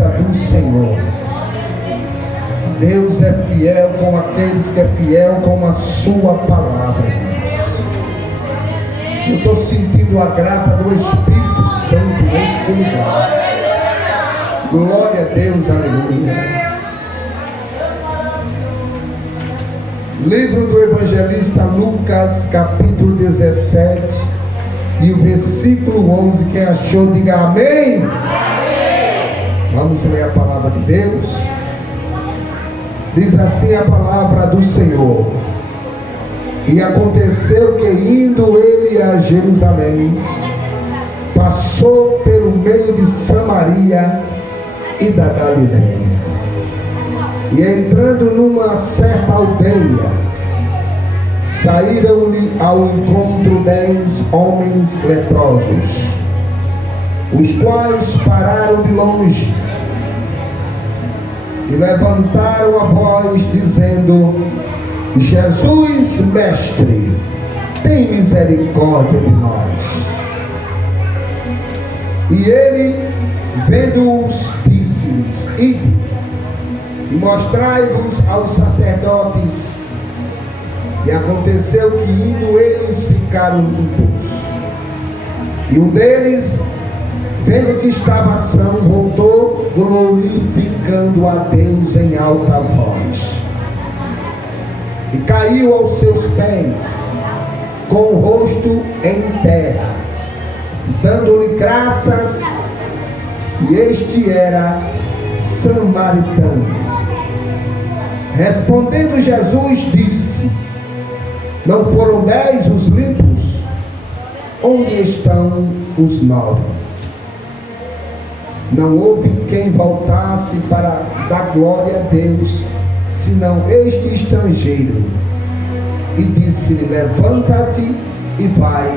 promessa do Senhor. Deus é fiel com aqueles que é fiel com a sua palavra. Eu estou sentindo a graça do Espírito Santo neste lugar. Glória a Deus, aleluia. Livro do evangelista Lucas, capítulo 17 e o versículo 11. Quem achou, diga amém. Vamos ler a palavra de Deus. Diz assim a palavra do Senhor: e aconteceu que, indo ele a Jerusalém, passou pelo meio de Samaria e da Galileia. E entrando numa certa aldeia, saíram-lhe ao encontro 10 homens leprosos, os quais pararam de longe e levantaram a voz, dizendo: Jesus, mestre, tem misericórdia de nós. E ele, vendo-os, disse-lhes: ide e mostrai-vos aos sacerdotes. E aconteceu que, indo eles, ficaram limpos. E um deles, vendo que estava são, voltou, glorificando a Deus em alta voz, e caiu aos seus pés, com o rosto em terra, dando-lhe graças. E este era samaritano. Respondendo Jesus, disse: não foram 10 os limpos? Onde estão os 9? Não houve quem voltasse para dar glória a Deus, senão este estrangeiro. E disse-lhe: levanta-te e vai,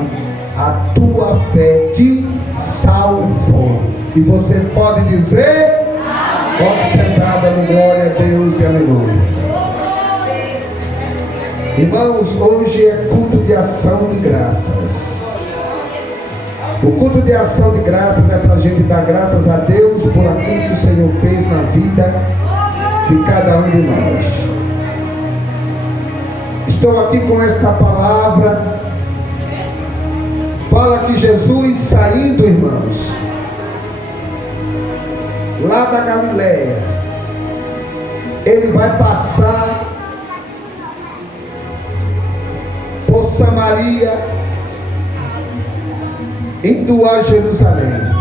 a tua fé te salvou. E você pode dizer: pode sentar, dando glória a Deus e aleluia. Irmãos, hoje é culto de ação de graças. O culto de ação de graças é para a gente dar graças a Deus por aquilo que o Senhor fez na vida de cada um de nós. Estou aqui com esta palavra. Fala que Jesus, saindo, irmãos, lá da Galileia, ele vai passar por Samaria, indo a Jerusalém.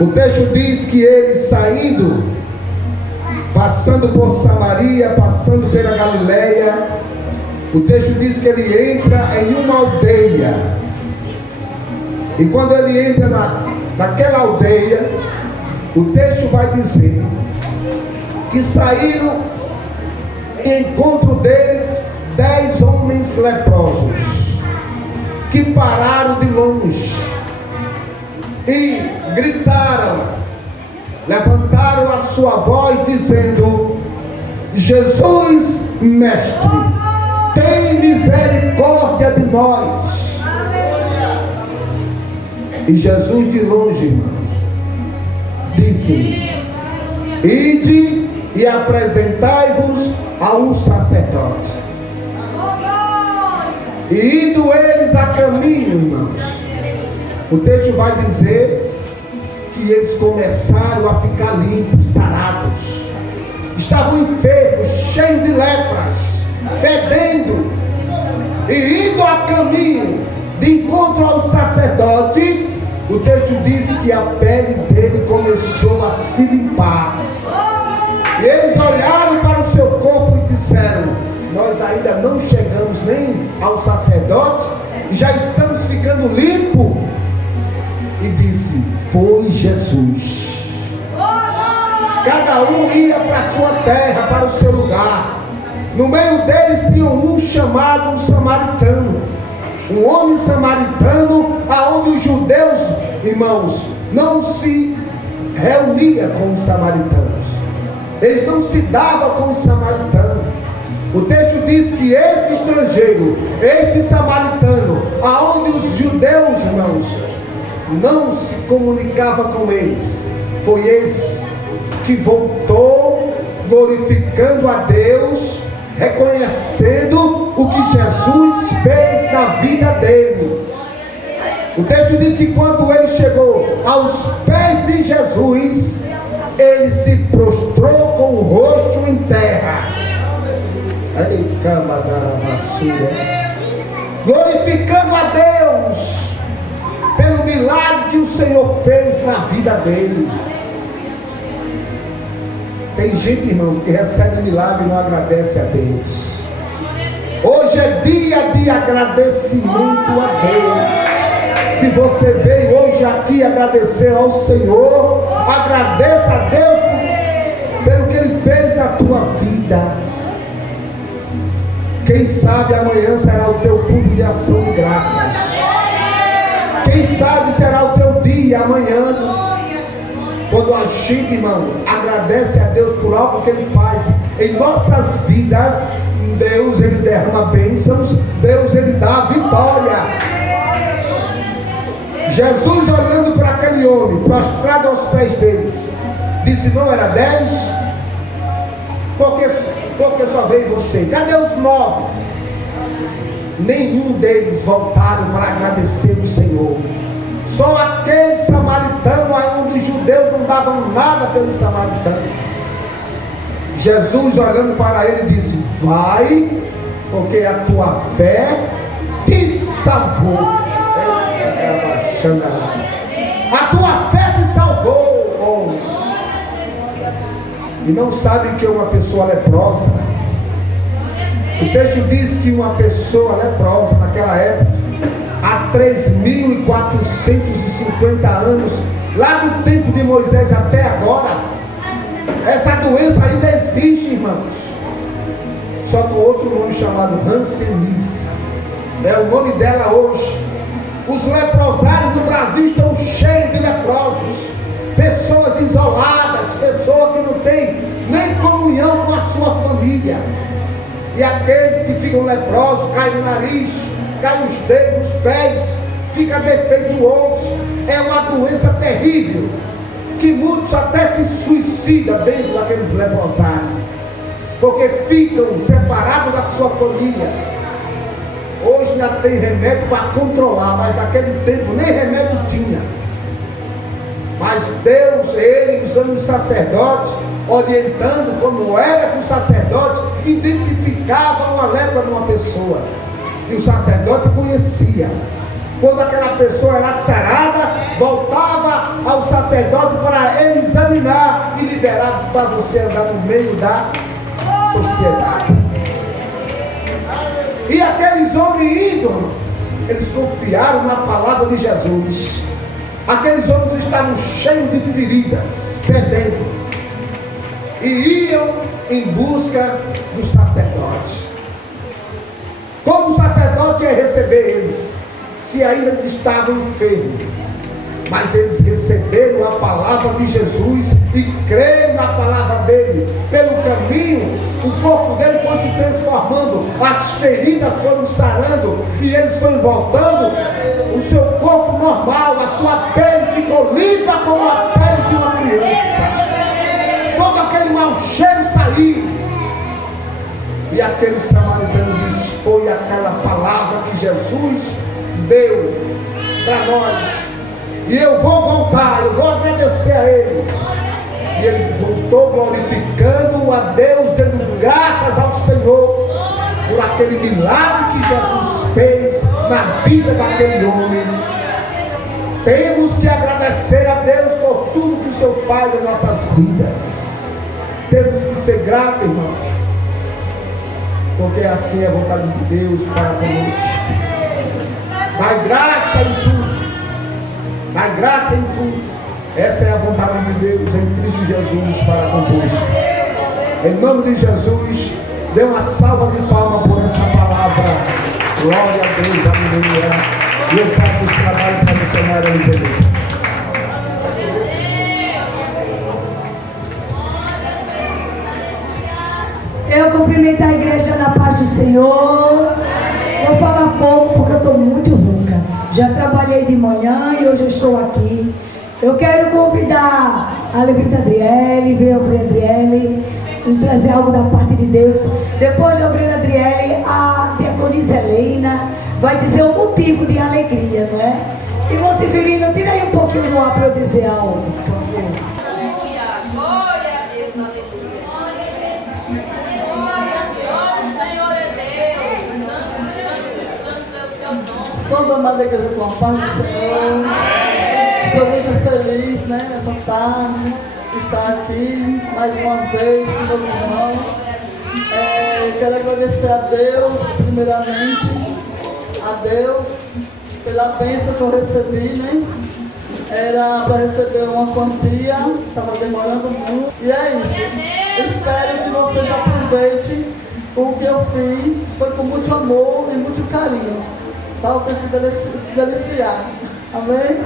O texto diz que ele, saindo, passando por Samaria, passando pela Galileia, o texto diz que ele entra em uma aldeia. E quando ele entra naquela aldeia, o texto vai dizer que saíram em encontro dele 10 homens leprosos, que pararam de longe e gritaram, levantaram a sua voz, dizendo: Jesus, mestre, tem misericórdia de nós. E Jesus, de longe, irmãos, disse: ide e apresentai-vos a um sacerdote. E indo eles a caminho, irmãos, o texto vai dizer que eles começaram a ficar limpos, sarados. Estavam enfermos, cheios de lepras, fedendo. E indo a caminho de encontro ao sacerdote, o texto diz que a pele dele começou a se limpar. E eles olharam para o seu corpo e disseram: nós ainda não chegamos nem ao sacerdote e já estamos ficando limpos. E disse: foi Jesus. Cada um ia para a sua terra, para o seu lugar. No meio deles tinha um chamado samaritano, um homem samaritano, aonde os judeus, irmãos, não se reunia com os samaritanos. Eles não se davam com os samaritanos. O texto diz que esse estrangeiro, este samaritano, aonde os judeus, irmãos, não se comunicava com eles, foi esse que voltou glorificando a Deus, reconhecendo o que Jesus fez na vida dele. O texto diz que quando ele chegou aos pés de Jesus, ele se prostrou com o rosto em terra, glorificando a Deus pelo milagre que o Senhor fez na vida dele. Tem gente, irmãos, que recebe milagre e não agradece a Deus. Hoje é dia de agradecimento a Deus. Se você veio hoje aqui agradecer ao Senhor, agradeça a Deus pelo que Ele fez na tua vida. Quem sabe amanhã será o teu culto de ação de graças. Quem sabe será o teu dia amanhã. Quando a gente, irmão, agradece a Deus por algo que Ele faz em nossas vidas, Deus, Ele derrama bênçãos, Deus, Ele dá vitória. Jesus, olhando para aquele homem, prostrado aos pés deles, disse: não era 10? Porque só veio você? Cadê os 9? Nenhum deles voltaram para agradecer o Senhor. Só aquele samaritano, onde os judeus não davam nada pelo samaritano. Jesus, olhando para ele, disse: vai, porque a tua fé te salvou. A tua fé te salvou. E não sabe que é uma pessoa leprosa. O texto diz que uma pessoa leprosa naquela época, há 3.450 anos, lá do tempo de Moisés até agora, essa doença ainda existe, irmãos. Só com outro nome chamado hanseníase. É o nome dela hoje. Os leprosários do Brasil estão cheios de leprosos, pessoas isoladas, pessoas que não têm nem comunhão com a sua família. E aqueles que ficam leprosos, caem no nariz, caem os dedos, os pés, fica defeituoso. É uma doença terrível, que muitos até se suicidam dentro daqueles leprosários, porque ficam separados da sua família. Hoje já tem remédio para controlar, mas naquele tempo nem remédio tinha. Mas Deus, Ele, usando os sacerdotes, orientando como era que o sacerdote identificava uma lepra numa pessoa. E o sacerdote conhecia. Quando aquela pessoa era sarada, voltava ao sacerdote para ele examinar e liberar para você andar no meio da sociedade. E aqueles homens indo, eles confiaram na palavra de Jesus. Aqueles homens estavam cheios de feridas, fedendo, e iam em busca do sacerdote. Como o sacerdote ia receber eles, se ainda estavam enfermos? Mas eles receberam a palavra de Jesus e creram na palavra dele. Pelo caminho, o corpo dele foi se transformando, as feridas foram sarando e eles foram voltando. O seu corpo normal, a sua pele ficou limpa como a pele de uma criança. Todo aquele mau cheiro saiu. E aquele samaritano disse: foi aquela palavra que Jesus deu para nós. E eu vou voltar, eu vou agradecer a Ele. E ele voltou glorificando a Deus, dando graças ao Senhor por aquele milagre que Jesus fez na vida daquele homem. Temos que agradecer a Deus por tudo que o Senhor faz em nossas vidas. Temos que ser gratos, irmãos, porque assim é a vontade de Deus para conosco. Dai graça em tudo. Dai graça em tudo. Essa é a vontade de Deus em Cristo Jesus para convosco. Em nome de Jesus, dê uma salva de palmas por esta palavra. Glória a Deus, aleluia. E eu faço os trabalhos para o missionário entender. Eu cumprimento a igreja na paz do Senhor. Vou falar pouco porque eu estou muito rouca. Já trabalhei de manhã e hoje eu estou aqui. Eu quero convidar a levita Adriele, veio a obreira Adriele, em trazer algo da parte de Deus. Depois da obreira Adriele, a diaconisa Helena vai dizer um motivo de alegria, não é? Irmão Severino, tira aí um pouquinho no ar para eu dizer algo, por favor. Glória a Deus, aleluia. Glória a Deus, o Senhor é Deus. Santo é o teu nome. Sou da amada igreja com a paz do Senhor. Estou muito feliz, né, nessa tarde, estar aqui mais uma vez com meus irmãos. Quero agradecer a Deus, primeiramente, a Deus, pela bênção que eu recebi, né? Era para receber uma quantia, estava demorando muito. E é isso. Eu espero que vocês aproveitem o que eu fiz. Foi com muito amor e muito carinho. Para vocês se deliciar. Amém?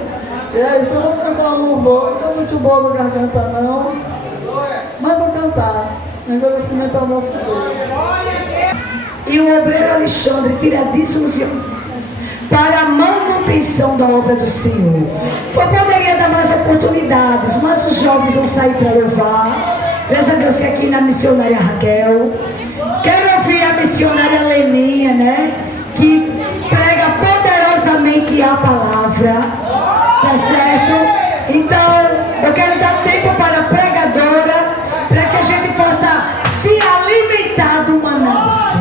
E é isso. Eu vou cantar um louvor. Não estou muito boa na garganta, não. Mas vou cantar. Em agradecimento ao nosso Deus. E o obreiro Alexandre tira dízimos e ofertas para a manutenção da obra do Senhor. Eu poderia dar mais oportunidades, mas os jovens vão sair para louvar. Graças a Deus que aqui na missionária Raquel. Quero ouvir a missionária Leninha, né? Que prega poderosamente a palavra. Tá certo? Então, eu quero dar tempo para a pregadora, para que a gente possa se alimentar do maná do céu.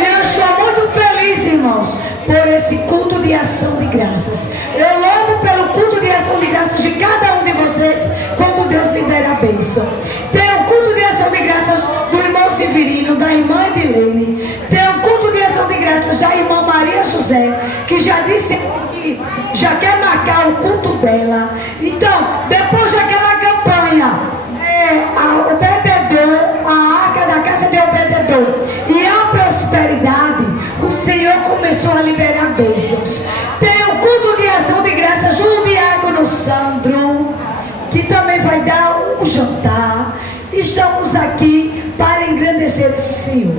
E eu estou muito feliz, irmãos, por esse culto de ação de graças. Eu louvo pelo culto de ação de graças de cada um de vocês, como Deus me der a bênção. Tem o culto de ação de graças do irmão Severino, da irmã Edilene. Tem o culto de ação de graças da irmã Maria José, que já disse que já quer marcar o culto dela. Então, depois daquela campanha, o perdedor, a arca da casa de Obededor e a prosperidade, o Senhor começou a liberar bênçãos. Tem o culto de ação de graças do diácono Sandro, que também vai dar um jantar. Estamos aqui para engrandecer esse Senhor.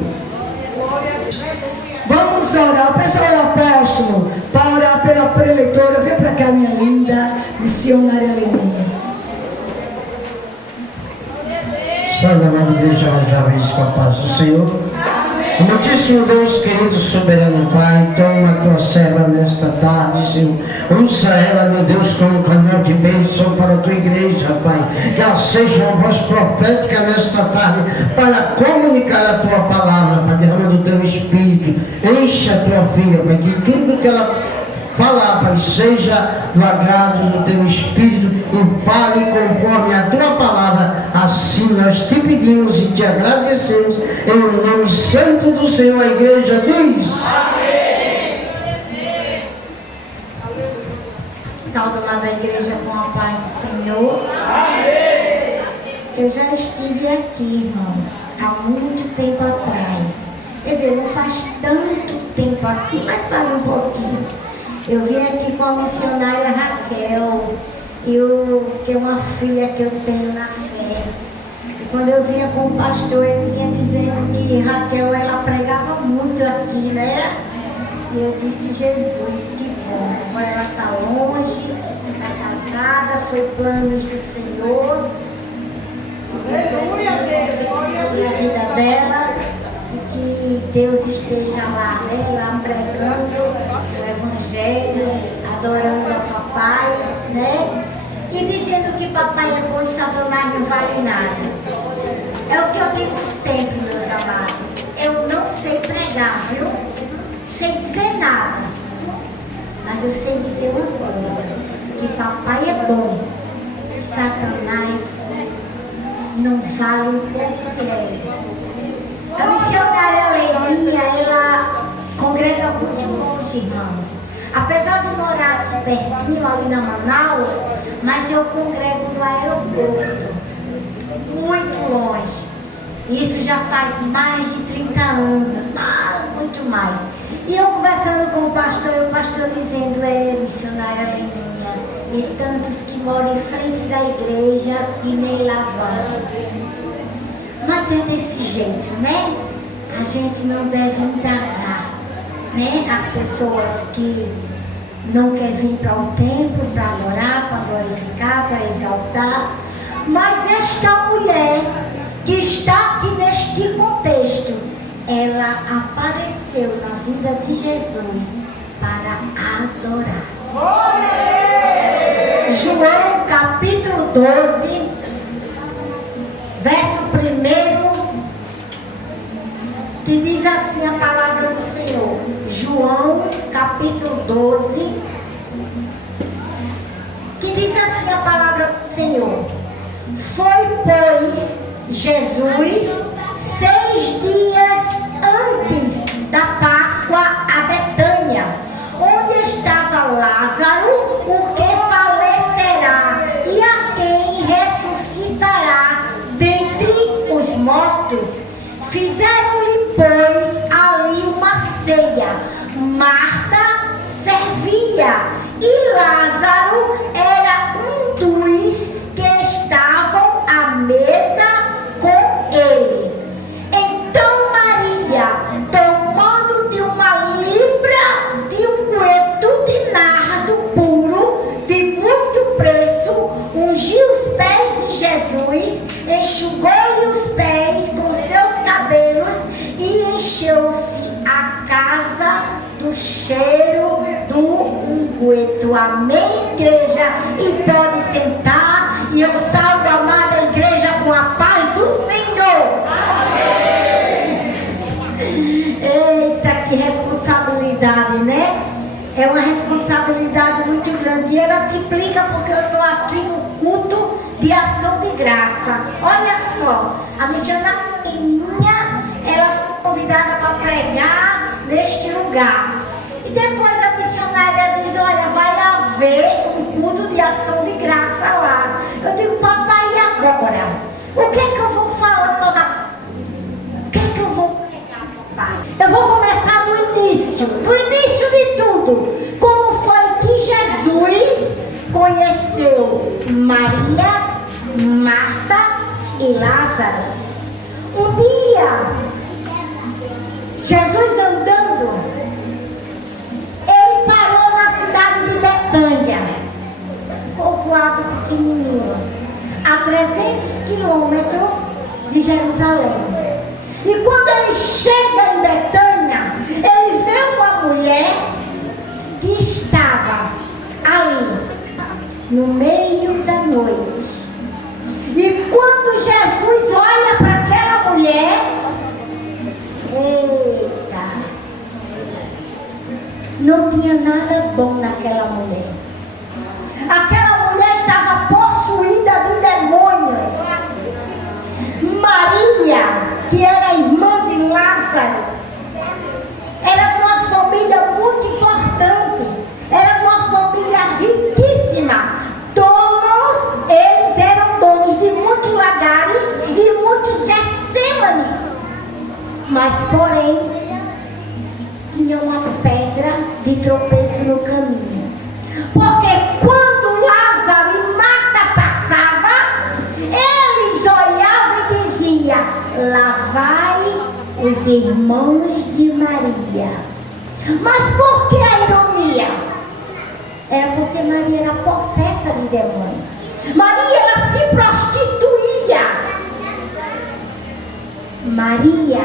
Vamos orar. Peço ao apóstolo para orar pela preleitora. Vem para cá, minha linda missionária Leninha. Salve, amada igreja, já vez com a paz do Senhor. Muitíssimo Deus, querido soberano Pai, toma a tua serva nesta tarde, Senhor. Usa ela, meu Deus, como canal de bênção para a tua igreja, Pai. Que ela seja uma voz profética nesta tarde para comunicar a tua palavra, Pai. Derrama do teu espírito. Enche a tua filha, Pai, que tudo que ela falar, Pai, seja do agrado do teu espírito e fale conforme a tua palavra. Assim nós te pedimos e te agradecemos em nome santo do Senhor. A igreja diz amém. Salve, amada igreja, com a paz do Senhor. Amém. Eu já estive aqui, irmãos, há muito tempo atrás. Quer dizer, não faz tanto tempo assim, mas faz um pouquinho. Eu vim aqui com a missionária Raquel, que é uma filha que eu tenho na fé. E quando eu vinha com o pastor, ele vinha dizendo que Raquel, ela pregava muito aqui, né? E eu disse, Jesus, que bom. Agora ela está longe, está casada, foi planos do Senhor. Aleluia, sobre a vida dela. E que Deus esteja lá, né? Lá pregando o Evangelho, adorando a papai, né? E dizendo que papai é bom e Satanás não vale nada. É o que eu digo sempre, meus amados. Eu não sei pregar, viu? Sei dizer nada. Mas eu sei dizer uma coisa, que papai é bom, Satanás não vale o quanto que é. A missionária Leninha, ela congrega muito longe, irmãos. Apesar de morar aqui pertinho, ali na Manaus, mas eu congrego no aeroporto, muito longe. Isso já faz mais de 30 anos, muito mais. E eu conversando com o pastor dizendo, missionária Leninha, e tantos que moram em frente da igreja e nem lá vão. Mas é desse jeito, né? A gente não deve indagar, né? As pessoas que não querem vir para o templo para adorar, para glorificar, para exaltar, Mas esta mulher que está aqui neste contexto, ela apareceu na vida de Jesus para adorar. João capítulo 12, verso 1, que diz assim a palavra do Senhor. João capítulo 12, que diz assim a palavra do Senhor. Foi, pois, Jesus 6 dias antes da Páscoa a Betânia, onde estava Lázaro, o que falecerá e a quem ressuscitará dentre os mortos. Fizeram-lhe, pois, ali uma ceia. Marta servia e Lázaro era um dos que estavam à mesa com ele. Então Maria, tomando de uma libra de unguento de nardo puro, de muito preço, ungiu os pés de Jesus, enxugou-lhe os pés com seus cabelos e encheu-se a casa do cheiro do unguento. Amém, igreja? E pode sentar, e eu salvo a amada igreja com a paz do Senhor. Amém. Eita, que responsabilidade, né? É uma responsabilidade muito grande, e ela triplica porque eu estou aqui no culto de ação de graça. Olha só, a missionária minha, ela foi convidada para pregar neste lugar. E depois a missionária diz, olha, vai haver um culto de ação de graça lá. Eu digo, papai, e agora? O que é que eu vou falar? O que é que eu vou pregar, papai? Eu vou começar do início de tudo. Como foi que Jesus conheceu Maria, Marta e Lázaro? Um dia, Jesus andando, ele parou na cidade de Betânia, povoado pequenininho, a 300 quilômetros de Jerusalém. E quando ele chega em Betânia, ele vê uma mulher que estava ali, no meio da noite. E quando Jesus olha para aquela mulher, eita, não tinha nada bom naquela mulher. Aquela mulher estava possuída de demônios. Maria, que era irmã de Lázaro, era de uma família muito importante, era de uma família riquíssima. Eles eram donos de muitos lagares e muitos Getsêmanes. Mas, porém, tinha uma pedra de tropeço no caminho. Porque quando Lázaro e Marta passavam, eles olhavam e diziam, lá vai os irmãos de Maria. Mas por que a ironia? Era porque Maria era possessa de demônios. Maria, ela se prostituía. Maria,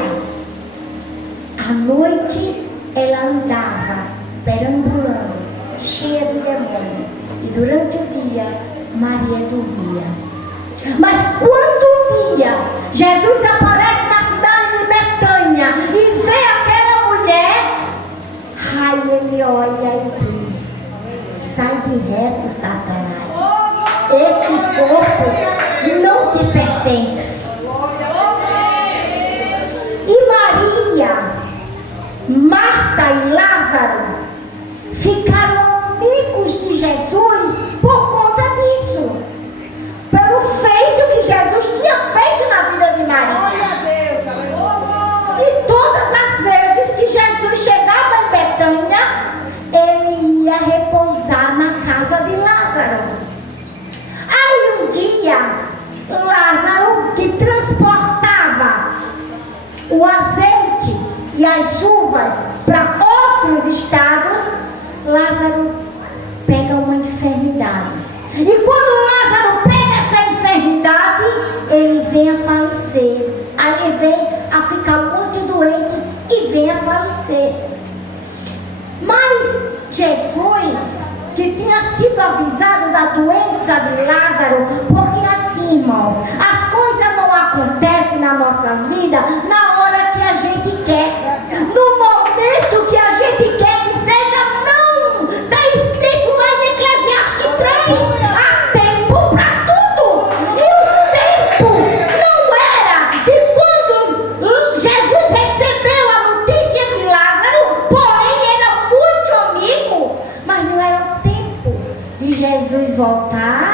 à noite, ela andava perambulando, cheia de demônio. E durante o dia, Maria dormia. Mas quando um dia, Jesus aparece na cidade de Betânia e vê aquela mulher, aí ele olha e diz, sai de reto, Satanás. Esse corpo não te pertence. E Maria, Marta e Lázaro ficaram amigos de Jesus por conta disso. Pelo feito que Jesus tinha feito na vida de Maria. E todas as vezes que Jesus chegava em Betânia, ele ia repousar na casa de Lázaro. Aí um dia, Lázaro, que transportava o azeite e as uvas para outros estados, Lázaro pega uma enfermidade. E quando Lázaro pega essa enfermidade, vem a falecer. Aí ele vem a ficar muito doente e vem a falecer. Mas Jesus, que tinha sido avisado da doença de Lázaro, porque assim, irmãos, as coisas não acontecem nas nossas vidas na hora que a gente quer, no momento que a gente quer que seja, não. Está escrito lá em Eclesiastes 3, há tempo para tudo. E o tempo não era de quando Jesus recebeu a notícia de Lázaro, porém era muito amigo, mas não era o tempo de Jesus voltar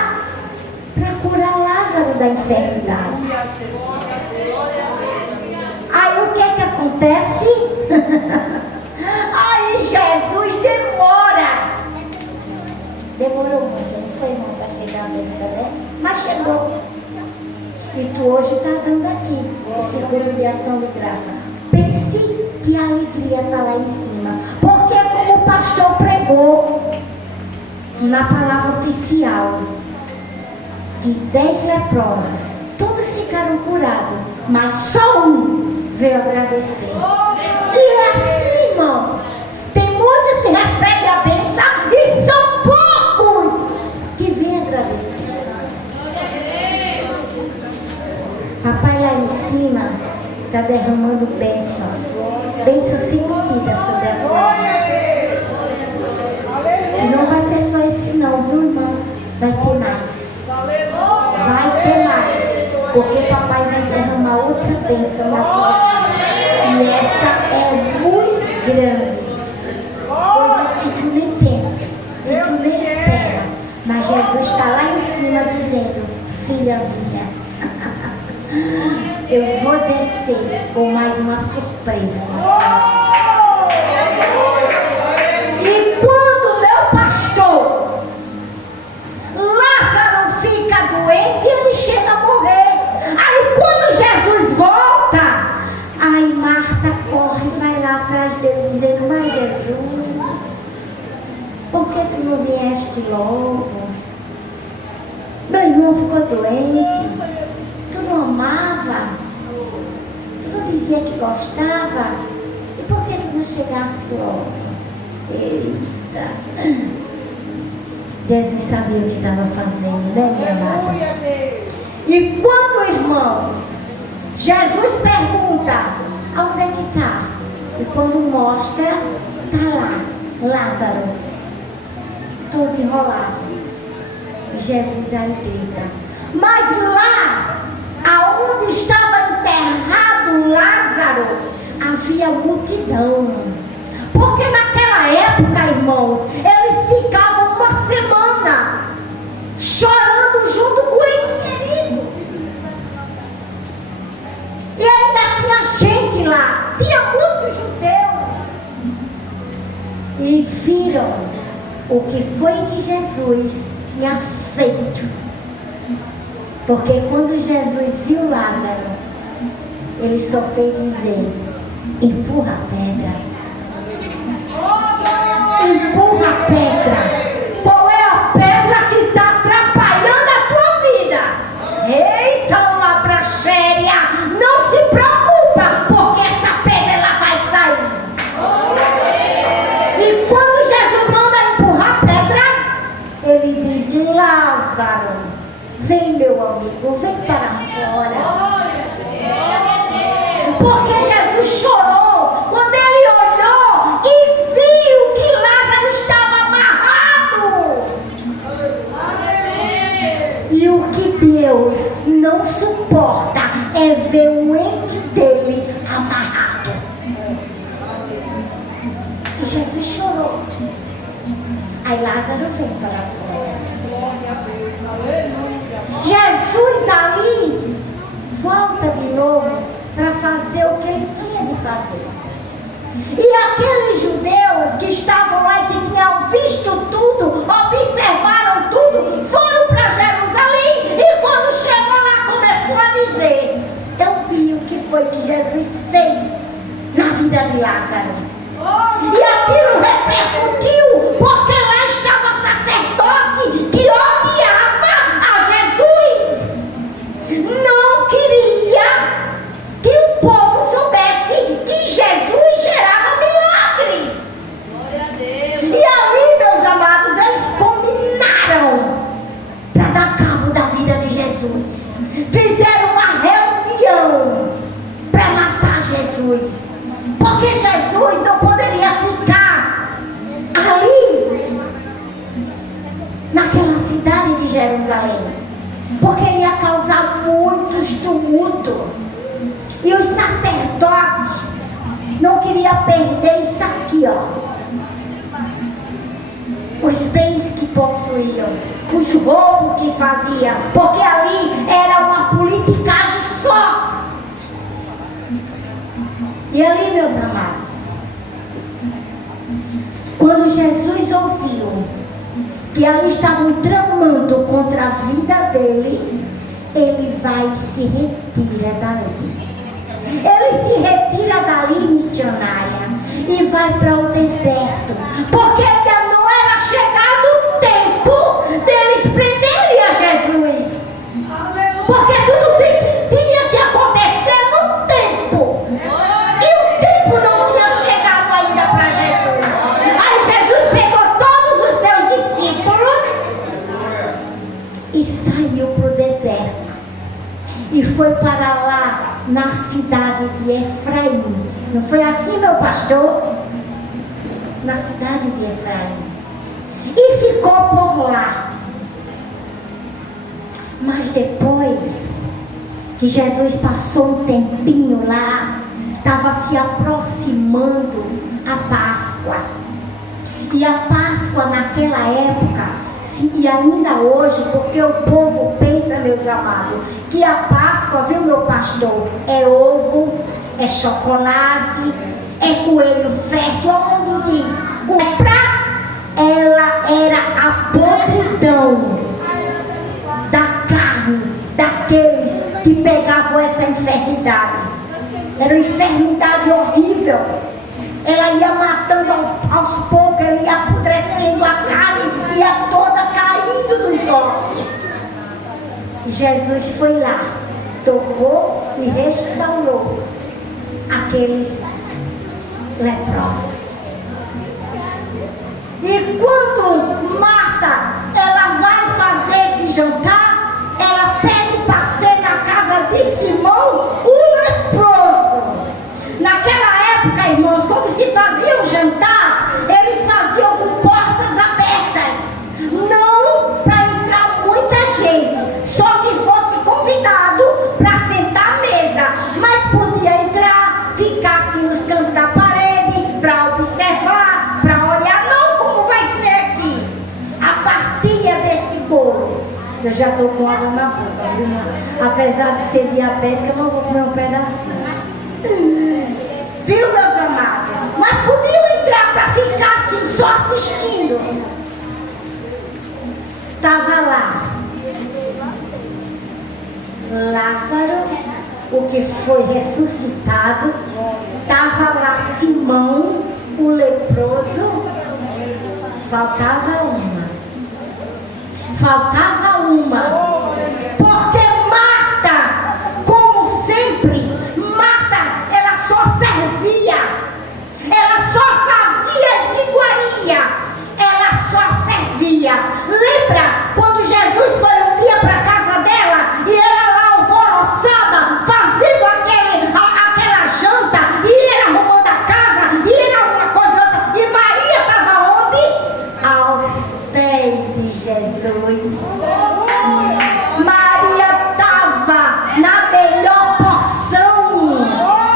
para curar Lázaro da enfermidade. Aí o que é que acontece? Aí Jesus demorou muito, não foi não para chegar a bênção, né? Mas chegou. E tu hoje está dando aqui esse culto de ação de graça. Pense que a alegria está lá em cima, porque como o pastor pregou na palavra oficial, de 10 leprosos, todos ficaram curados, mas só um veio agradecer. E é assim, irmãos, tem muitos que recebem a bênção e são poucos que vêm agradecer. Papai lá em cima está derramando bênçãos sem medida sobre a tua vida. E não vai ser só esse não, viu, irmão? Vai ter mais. Vai ter mais, porque papai vai derramar outra bênção na tua vida. E essa é muito grande. Coisas que tu nem pensa, que tu nem espera. Mas Jesus está lá em cima dizendo: filha minha, eu vou descer com mais uma surpresa na tua vida. E quando meu pastor Lázaro fica doente, ele chega a morrer. Aí quando Jesus volta, aí Marta corre e vai lá atrás dele dizendo: mas Jesus, por que tu não vieste logo? Meu irmão ficou doente, tu não amava, tu não dizia que gostava, e por que tu não chegasse logo? Eita! Jesus sabia o que estava fazendo, né, minha amada? E quando, irmãos, Jesus pergunta: aonde é que está? E quando mostra, está lá, Lázaro, todo enrolado. E Jesus aí grita. Mas lá, aonde estava enterrado Lázaro, havia multidão. Porque naquela época, irmãos, eles ficavam uma semana chorando junto com esse querido. E ainda tinha gente lá, tinha muitos judeus. E viram o que foi que Jesus tinha feito. Porque quando Jesus viu Lázaro, ele só fez dizer: empurra a pedra. Empurra a pedra. Qual é a pedra que está atrapalhando a tua vida? Eita, labraxéria, não se preocupa, porque essa pedra ela vai sair. E quando Jesus manda empurrar a pedra, ele diz: Lázaro, vem, meu amigo, vem para fora. Porque Jesus chorou quando ele olhou e viu que Lázaro estava amarrado. E o que Deus não suporta é ver o ente dele amarrado. E Jesus chorou. Aí Lázaro vem para fora. Jesus ali volta de novo para fazer o que ele tinha de fazer. E aqueles judeus que estavam lá e que tinham visto tudo, observaram tudo, foram para Jerusalém, e quando chegou lá começou a dizer: eu vi o que foi que Jesus fez na vida de Lázaro. E aquilo repercutiu, porque lá estava sacerdote que odiava a Jesus, não queria fizeram uma reunião para matar Jesus. Porque Jesus não poderia ficar ali, naquela cidade de Jerusalém, porque ele ia causar muitos tumultos. E os sacerdotes não queriam perder isso aqui, ó. Os bens que possuíam, os roubos que faziam, porque ali era uma politicagem só. E ali, meus amados, quando Jesus ouviu que ali estavam tramando contra a vida dele, ele vai e se retira dali. Ele se retira dali, missionária, e vai para o deserto, porque ainda não era chegado o tempo deles prenderem a Jesus. Porque tudo tinha que acontecer no tempo. E o tempo não tinha chegado ainda para Jesus. Aí Jesus pegou todos os seus discípulos e saiu para o deserto. E foi para lá, na cidade de Efraim. Não foi assim, meu pastor? Na cidade de Efraim. E ficou por lá. Mas depois que Jesus passou um tempinho lá, estava se aproximando a Páscoa. E a Páscoa naquela época, e ainda hoje, porque o povo pensa, meus amados, que a Páscoa, viu, meu pastor, é ovo, é chocolate, é coelho fértil, onde diz, ela era a podridão da carne daqueles que pegavam essa enfermidade. Era uma enfermidade horrível. Ela ia matando aos poucos, ela ia apodrecendo a carne, ia toda caindo dos ossos. E Jesus foi lá, tocou e restaurou aqueles leprosos. E quando Marta, ela vai fazer esse jantar, ela pede para ser na casa de Simão, o leproso. Naquela época, irmãos, quando se fazia o jantar, eles faziam com portas abertas, não para entrar muita gente, só que fosse convidado para sentar à mesa, mas podia entrar, ficar assim nos cantos da parede, para observar, para olhar, não como vai ser aqui, a partilha deste bolo. Eu já estou com água na boca, viu? Apesar de ser diabética, eu não vou comer um pedacinho. Viu, meus amados? Mas podiam entrar para ficar assim, só assistindo. Estava lá Lázaro, o que foi ressuscitado. Estava lá Simão, o leproso. Faltava uma. Porque Marta, como sempre, ela só servia, ela só fazia iguaria, ela só servia. Lembra quando Jesus foi um dia para a casa dela e ela lá alvoroçada, fazendo aquela janta, e ele arrumando a casa, e ele uma coisa e outra, e Maria estava onde? Aos pés de Jesus. Maria estava na melhor porção.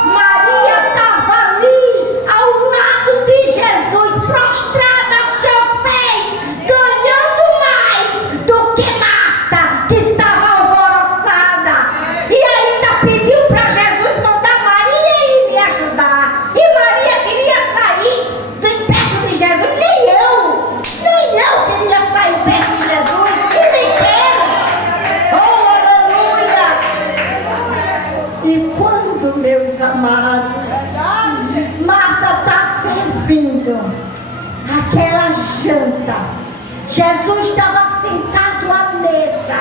Maria estava ali ao lado de Jesus, prostrada aos seus pés, ganhando mais do que Marta, que estava alvoroçada. E ainda pediu para Jesus mandar Maria ir me ajudar. E Maria queria sair de perto de Jesus. Nem eu queria sair perto de Jesus. E nem quero. Oh, aleluia! E quando, meus amados, Marta está servindo aquela janta, Jesus estava sentado à mesa.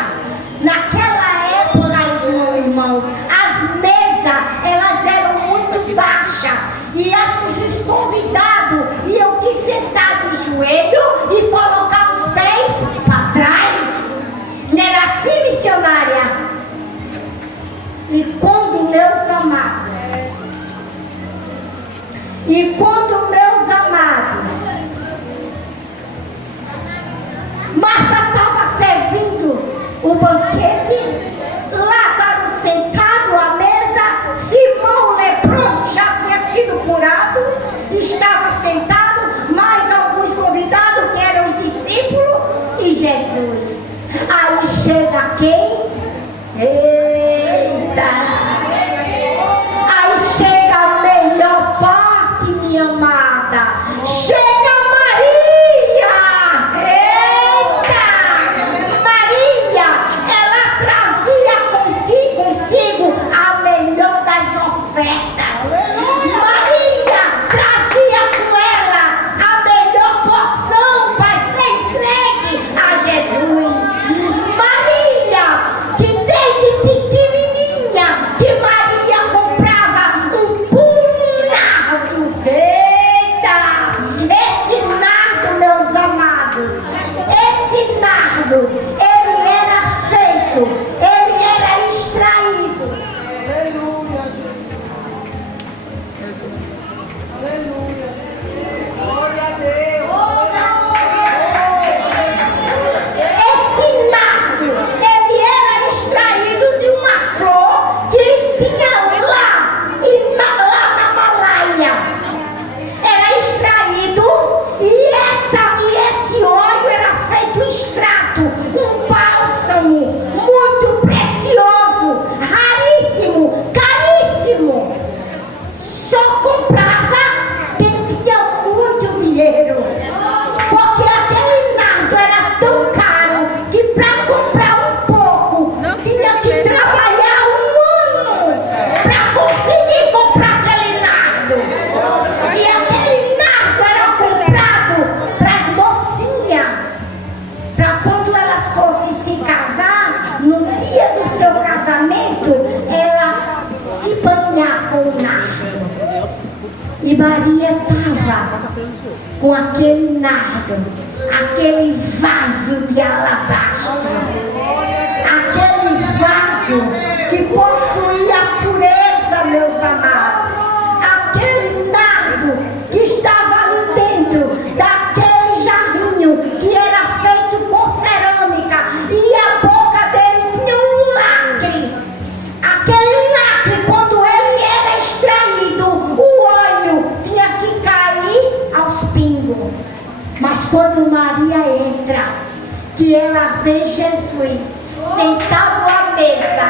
Naquela época, irmãos, as mesas, elas eram muito baixas. E os convidados iam que sentar de joelho e colocar os pés para trás. Não era assim, missionária? E quando meus amados, Marta estava servindo o banquete, Lázaro sentado à mesa, Simão o leproso já tinha sido curado, estava sentado, mais alguns convidados que eram os discípulos e Jesus. Aí chega quem? Eita! Aí chega a melhor parte, minha amada. Chega Maria! Eita! Maria, ela trazia consigo a melhor das ofertas. Maria trazia com ela a melhor porção para ser entregue a Jesus. Maria, que desde pequenininha, que Maria comprava um puro nardo. Eita! Esse nardo, meus amados, esse nardo, ele era feito, ele era extraído. Aleluia. Aleluia. Glória a Deus. Esse nardo, ele era extraído de uma flor que tinha lá na Himalaia. Era extraído e esse óleo era feito extrato, um bálsamo muito precioso, raríssimo, caríssimo. Só comprava quem tinha muito dinheiro, porque aquele nardo era tão caro que para comprar um pouco tinha que trabalhar um ano para conseguir comprar aquele nardo. E aquele nardo era comprado para as mocinhas, para quando elas fossem se casar, no dia do seu casamento, ela se banhar com o nardo. E Maria estava com aquele nardo, aquele vaso de alabastro, aquele vaso que possuía a pureza, meus amados, aquele nardo que estava ali dentro daquele jarrinho que era feito com cerâmica e a boca dele tinha um lacre. Aquele lacre, quando ele era extraído, o óleo tinha que cair aos pingos. Mas quando Maria entra, que ela vê Jesus sentado à mesa,